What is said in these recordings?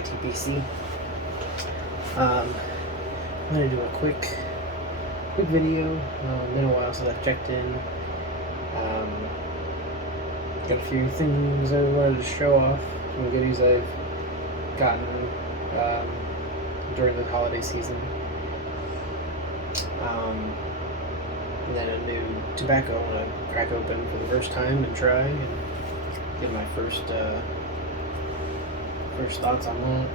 YTPC. I'm gonna do a quick video. Been a while since I've checked in. Got a few things I wanted to show off. Some goodies I've gotten during the holiday season. And then a new tobacco I want to crack open for the first time and try and get my first thoughts on that.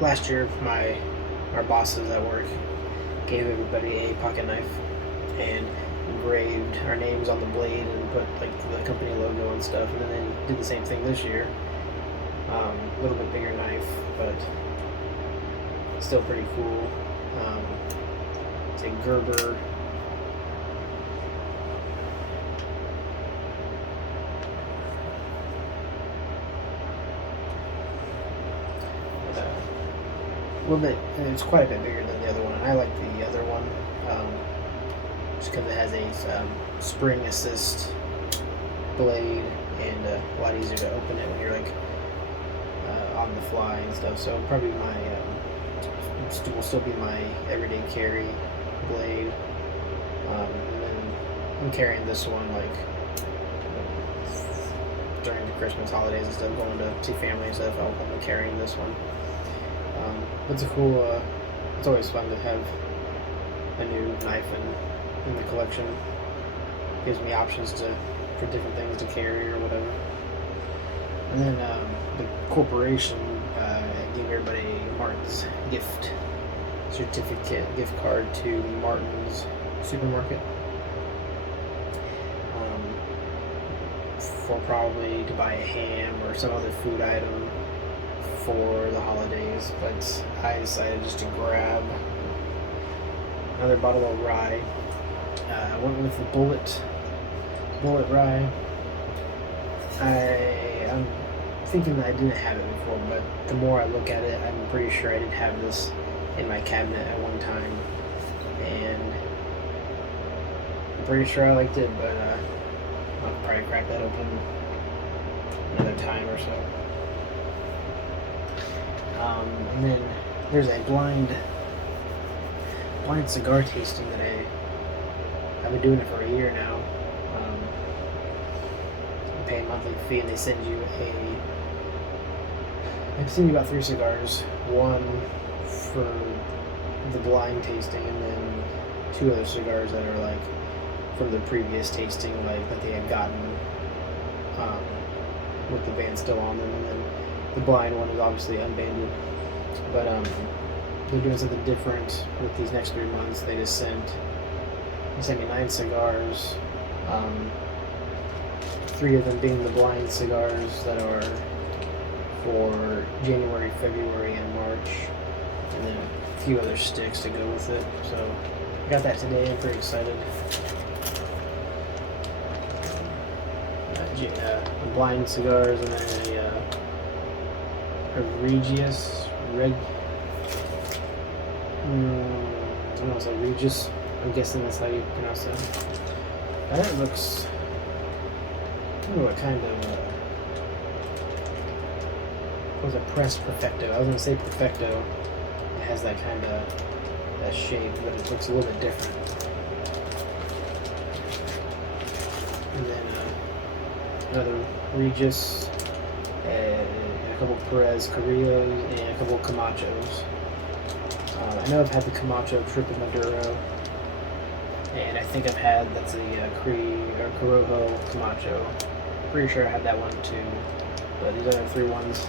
Last year our bosses at work gave everybody a pocket knife and engraved our names on the blade and put like the company logo and stuff, and then they did the same thing this year. A little bit bigger knife, but still pretty cool. It's a Gerber a little bit, and it's quite a bit bigger than the other one. I like the other one just because it has a spring assist blade and a lot easier to open it when you're like on the fly and stuff. So probably will still be my everyday carry blade. And then I'm carrying this one like during the Christmas holidays and stuff, going to see family and stuff. I'll be carrying this one. It's a cool. It's always fun to have a new knife in the collection. Gives me options for different things to carry or whatever. And then the corporation gave everybody a Martin's gift certificate, gift card to Martin's supermarket for probably to buy a ham or some other food item for the holidays. But I decided just to grab another bottle of rye. I went with the bullet rye. I'm thinking that I didn't have it before, but the more I look at it, I'm pretty sure I did have this in my cabinet at one time, and I'm pretty sure I liked it, but I'll probably crack that open another time or so. And then there's a blind cigar tasting that I've been doing it for a year now. You pay a monthly fee and they send you about 3 cigars, one for the blind tasting and then 2 other cigars that are like from the previous tasting, like that they had gotten with the band still on them, and then the blind one is obviously unbanded. But they're doing something different with these next 3 months. They sent me 9 cigars, 3 of them being the blind cigars that are for January, February, and March, and then a few other sticks to go with it. So I got that today. I'm pretty excited. The blind cigars, and then a Regis Red. I don't know, it's like Regis. I'm guessing that's how you pronounce that. That looks. I don't know what kind of. It was a pressed Perfecto. I was gonna say Perfecto. It has that kind of that shape, but it looks a little bit different. And then another Regis, and a couple Perez Carrillos, and a couple Camachos. I know I've had the Camacho Triple Maduro, and I think I've had that's a Corojo Camacho. Pretty sure I had that one too. But these other 3 ones,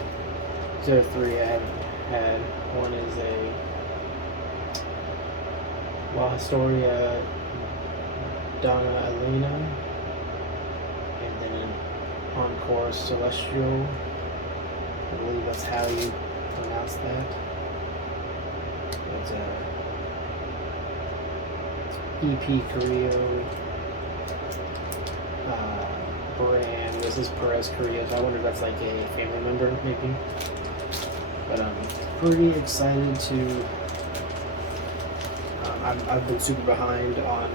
these other 3 I haven't had. One is a La Historia Donna Elena, and then an Encore Celestial. I believe that's how you pronounce that. It's a EP Carrillo brand. This is Perez Carrillo, so I wonder if that's like a family member, maybe. But I'm pretty excited to. I've been super behind on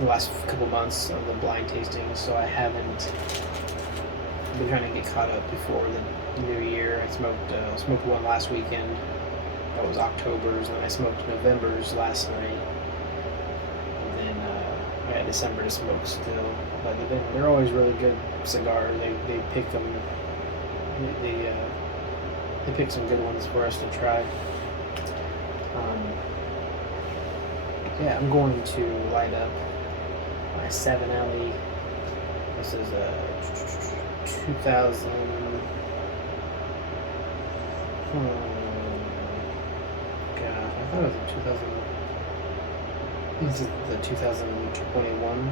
the last couple months of the blind tasting, so I haven't been trying to get caught up before the new year. I smoked one last weekend. That was October's, and then I smoked November's last night. And then I had December to smoke still. But they're always really good cigars. They pick them. They pick some good ones for us to try. Yeah, I'm going to light up my 7 Alley. This is a 2000. God, I thought it was a 2000. This is the 2021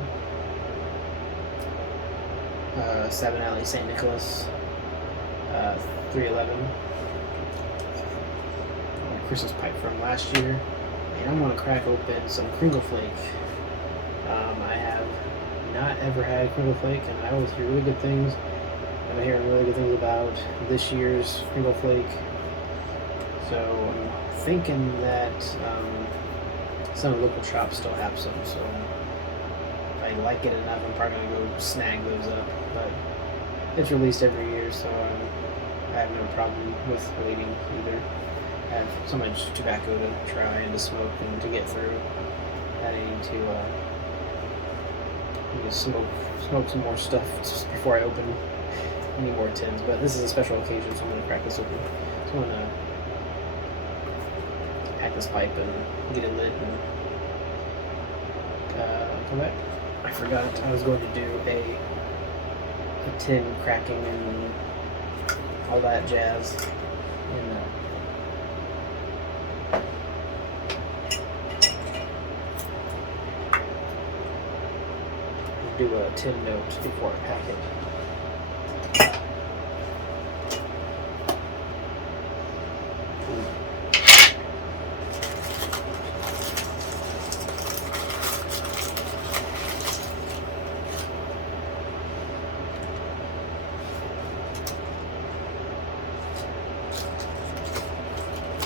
7 Alley St. Nicholas 311. Christmas pipe from last year. And I'm going to crack open some Kringle Flake. I have not ever had Kringle Flake, and I always hear really good things. I've been hearing really good things about this year's Kringle Flake. So I'm thinking that some of the local shops still have some. So if I like it enough, I'm probably going to go snag those up. But it's released every year, so I have no problem with waiting either. I have so much tobacco to try and to smoke and to get through. I need to smoke some more stuff just before I open any more tins. But this is a special occasion, so I'm going to crack this open. So I'm going to pack this pipe and get it lit and come back. I forgot I was going to do a tin cracking and all that jazz. And do a tin note before I pack it.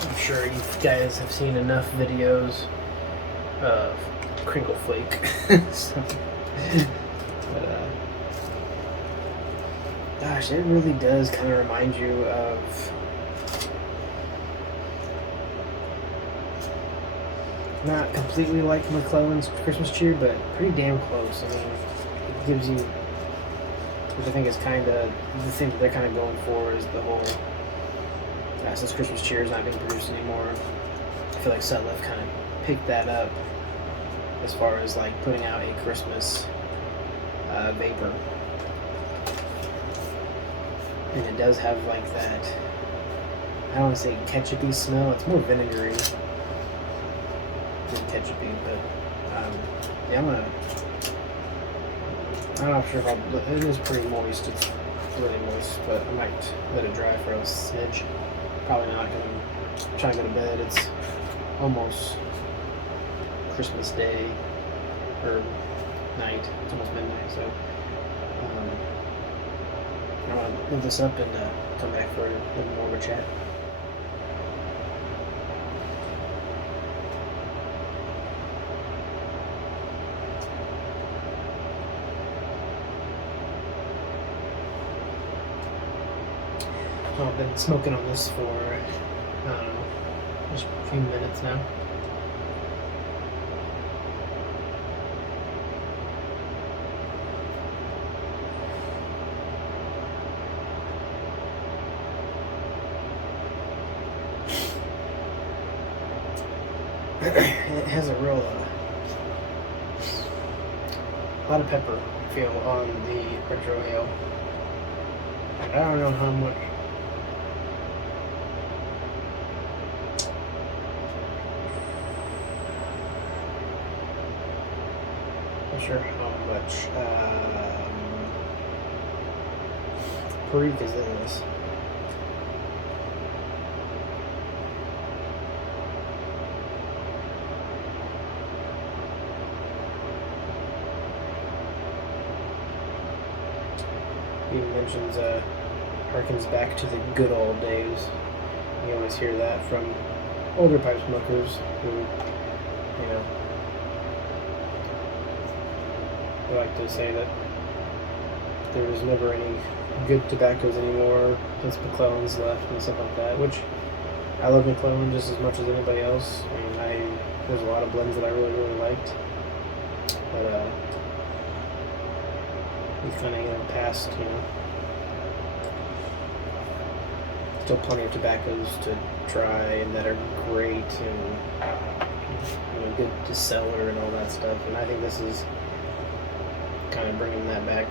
I'm sure you guys have seen enough videos of Kringle Flake. So, but gosh, it really does kind of remind you of not completely like McClellan's Christmas cheer, but pretty damn close. I mean, it gives you, which I think is kind of the thing that they're kind of going for, is the whole since Christmas cheer is not being produced anymore. I feel like Sutliff kind of picked that up as far as like putting out a Christmas vapor, and it does have like that, I don't want to say ketchupy smell, it's more vinegary than ketchupy, but yeah, I'm not sure if it is pretty moist, it's really moist, but I might let it dry for a smidge. Probably not, because I'm trying to go to bed. It's almost Christmas Day, or night, it's almost midnight, so I want to move this up and come back for a little more of a chat. I've been smoking on this for, I don't know, just a few minutes now. It has a real, lot of pepper feel on the retro ale. I don't know how much. Not sure how much Perique is in this. He mentions harkens back to the good old days. You always hear that from older pipe smokers who, you know, we like to say that there's never any good tobaccos anymore. There's McClellan's left and stuff like that, which I love McClellan just as much as anybody else. I mean, there's a lot of blends that I really liked, but we've kind of passed. Still plenty of tobaccos to try and that are great and good to cellar and all that stuff. And I think this is kind of bringing that back.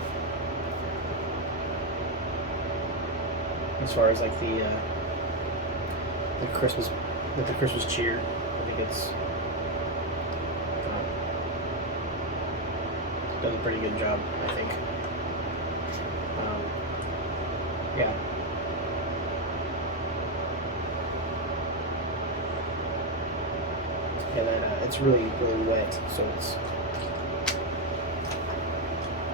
As far as like the Christmas cheer, I think it's done a pretty good job. I think. Yeah. Yeah, that it's really wet, so it's.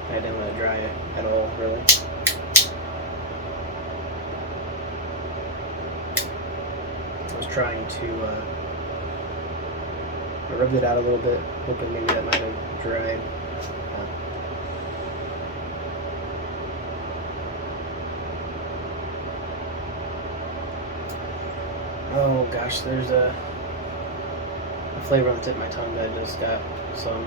I didn't let it dry at all, really. I was trying to. I rubbed it out a little bit, hoping maybe that might have dried. Oh gosh, there's a flavor on the tip of my tongue that I just got some.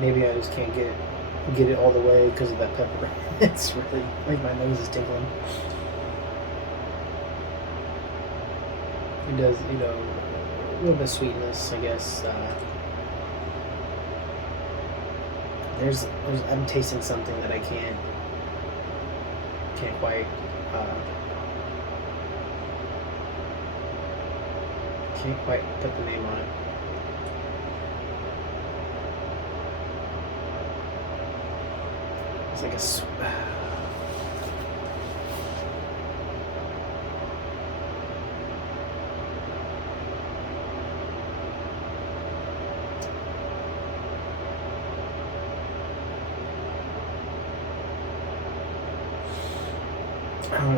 Maybe I just can't get it all the way because of that pepper. It's really like my nose is tingling. It does, a little bit of sweetness, I guess. I'm tasting something that I can't quite put the name on it. It's like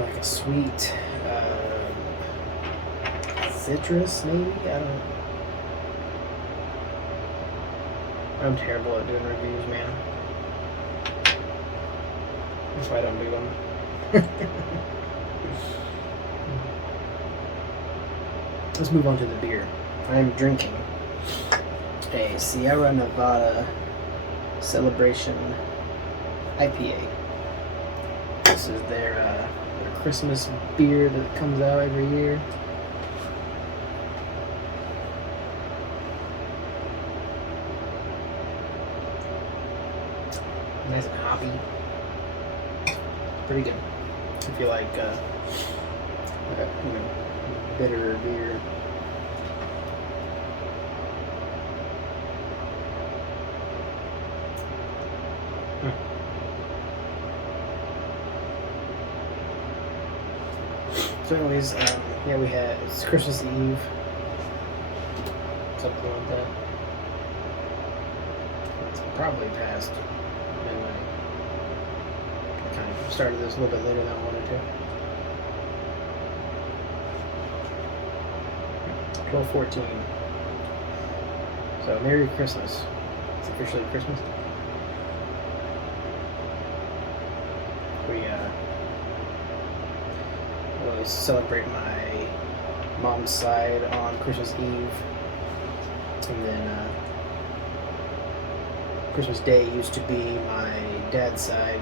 like a sweet citrus, maybe? I don't know. I'm terrible at doing reviews, man. That's why I don't do them. Let's move on to the beer. I'm drinking a Sierra Nevada Celebration IPA. This is their Christmas beer that comes out every year. Nice and hoppy. Pretty good. If you like bitter beer. So anyways, it's Christmas Eve. Something like that. It's probably past midnight. I kind of started this a little bit later than I wanted to. 12:14. So Merry Christmas. It's officially Christmas. We always celebrate my mom's side on Christmas Eve, and then Christmas Day used to be my dad's side,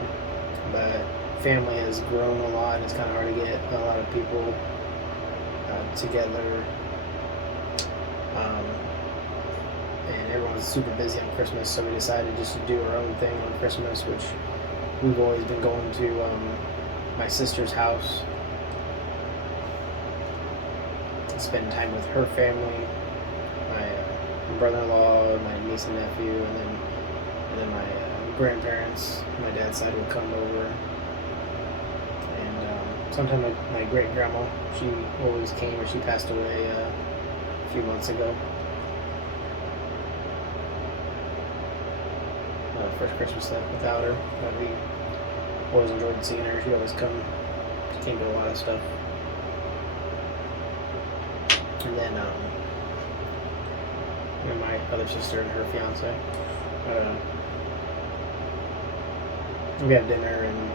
but family has grown a lot and it's kind of hard to get a lot of people together, and everyone's super busy on Christmas, so we decided just to do our own thing on Christmas, which we've always been going to my sister's house, spend time with her family, my brother-in-law, my niece and nephew, and then my grandparents, my dad's side will come over, and sometimes my great grandma, she always came, or she passed away a few months ago. First Christmas without her, but we always enjoyed seeing her. She'd always come. She came to a lot of stuff. And then my other sister and her fiance. We had dinner and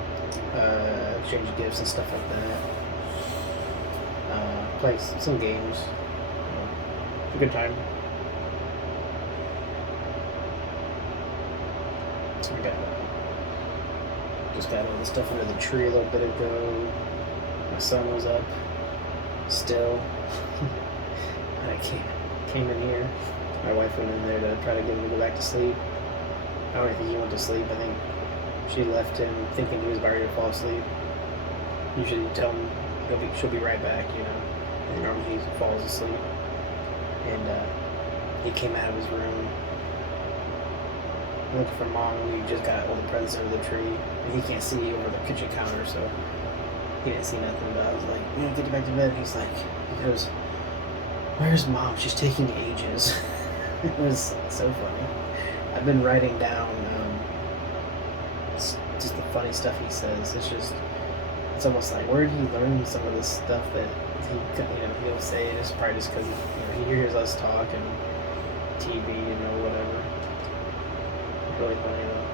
exchanged gifts and stuff like that. Played some games. It was a good time. So we just got all the stuff under the tree a little bit ago. My son was up still. And I came in here. My wife went in there to try to get him to go back to sleep. I don't think he went to sleep. I think she left him thinking he was about ready to fall asleep. Usually you tell him she'll be right back, you know. And normally he falls asleep. And he came out of his room looking for Mom. We just got all the presents under the tree. And he can't see over the kitchen counter, so he didn't see nothing. But I was like, get you back to bed. And he goes, where's Mom? She's taking ages. It was so funny. I've been writing down just the funny stuff he says. It's almost like, where did he learn some of this stuff that he'll say? It's probably just because he hears us talk and TV and whatever. It's really funny though.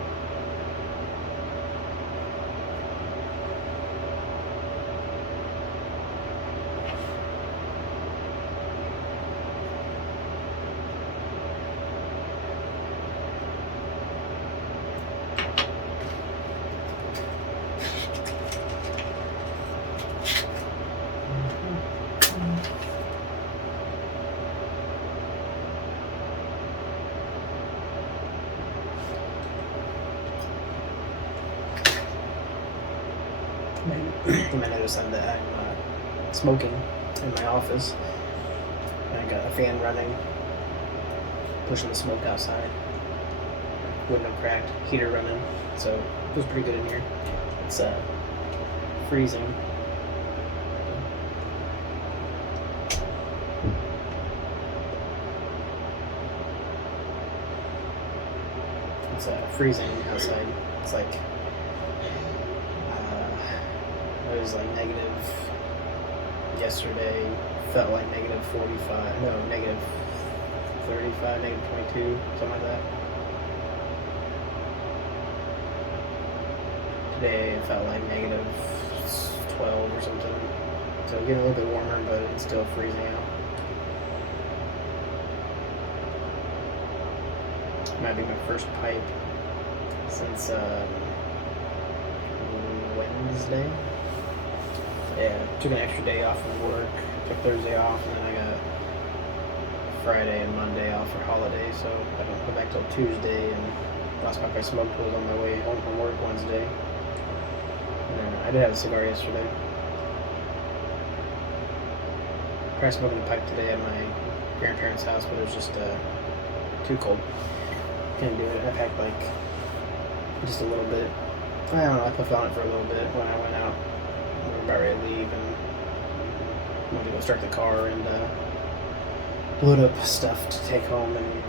You might notice that I'm smoking in my office. And I got a fan running, pushing the smoke outside. Window cracked, heater running, so it feels pretty good in here. It's freezing. It's freezing outside. It's like it was like negative yesterday, felt like negative 45, no, negative 35, negative 22, something like that. Today it felt like negative 12 or something. So getting a little bit warmer, but it's still freezing out. Might be my first pipe since Wednesday. Yeah, took an extra day off from work, took Thursday off, and then I got Friday and Monday off for holiday, so I don't go back till Tuesday, and last pipe I smoked was on my way home from work Wednesday. And then I did have a cigar yesterday. Tried smoking a pipe today at my grandparents' house, but it was just too cold. Couldn't do it. I packed like just a little bit. I don't know, I puffed on it for a little bit when I went out. We were about ready to leave and went to go start the car and load up stuff to take home, and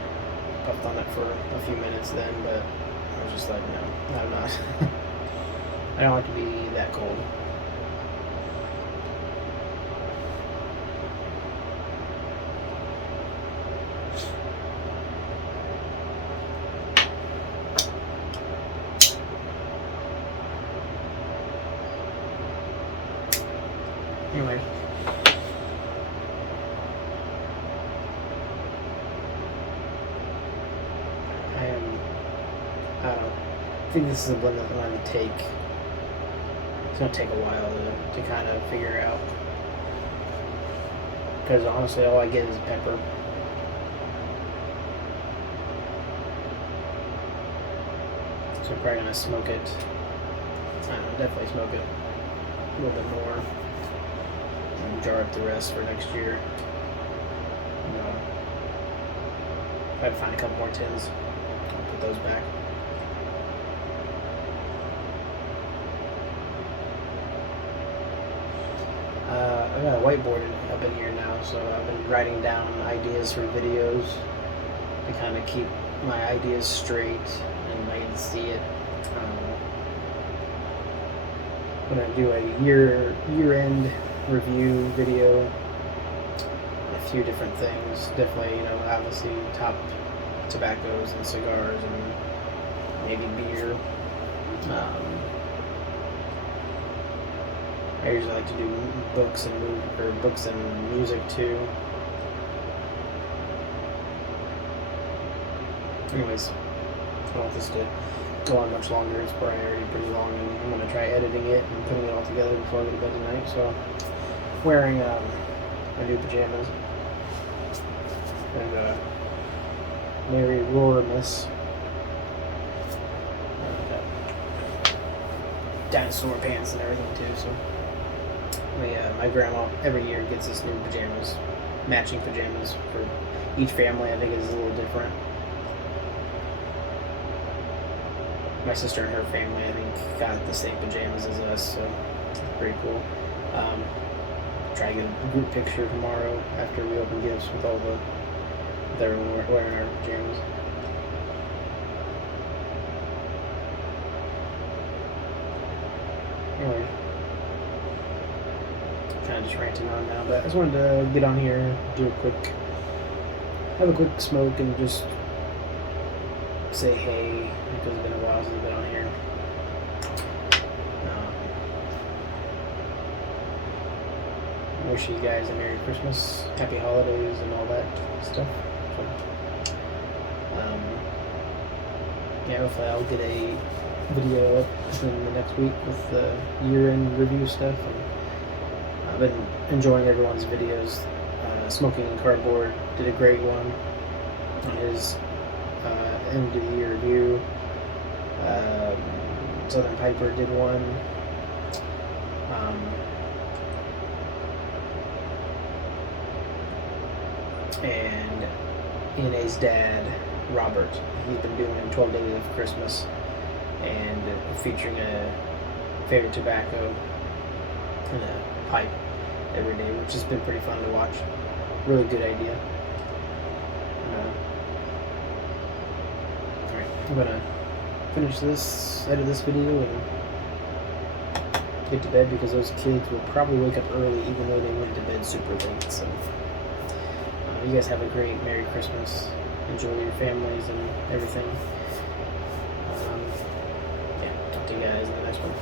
puffed on it for a few minutes then, but I was just like, no, I'm not. I don't like to be that cold. Anyway, I don't know. I think this is a blend that I'm going to take. It's going to take a while to kind of figure out. Because honestly, all I get is pepper. So I'm probably going to smoke it. I don't know, definitely smoke it a little bit more. And jar up the rest for next year. Try to find a couple more tins. I'll put those back. I got a whiteboard up happen here now. So I've been writing down ideas for videos to kind of keep my ideas straight, and I can see it. I'm gonna do a year-end review video, a few different things. Definitely, obviously top tobaccos and cigars and maybe beer. I usually like to do books and music too. Anyways, I don't want this to go on much longer. It's probably already pretty long, and I'm going to try editing it and putting it all together before I go to bed tonight. So, wearing my new pajamas. And Mary Rorimus. Dinosaur pants and everything too. So, my grandma every year gets us new pajamas, matching pajamas for each family. I think it's a little different. My sister and her family, I think, got the same pajamas as us, so it's pretty cool. Try to get a group picture tomorrow after we open gifts with everyone wearing our pajamas. Anyway, kind of just ranting on now, but I just wanted to get on here, have a quick smoke, and just say hey, because it's been a while since I've been on here. Wish you guys a Merry Christmas, Happy Holidays, and all that stuff. So, hopefully I'll get a video up in the next week with the year-end review stuff. And I've been enjoying everyone's videos. Smoking Cardboard did a great one on his end of the year review. Southern Piper did one. And ENA's dad, Robert, he's been doing 12 Days of Christmas and featuring a favorite tobacco and a pipe every day, which has been pretty fun to watch. Really good idea. Alright, I'm gonna edit this video and get to bed, because those kids will probably wake up early even though they went to bed super late. So you guys have a great Merry Christmas. Enjoy your families and everything. Talk to you guys in the next one.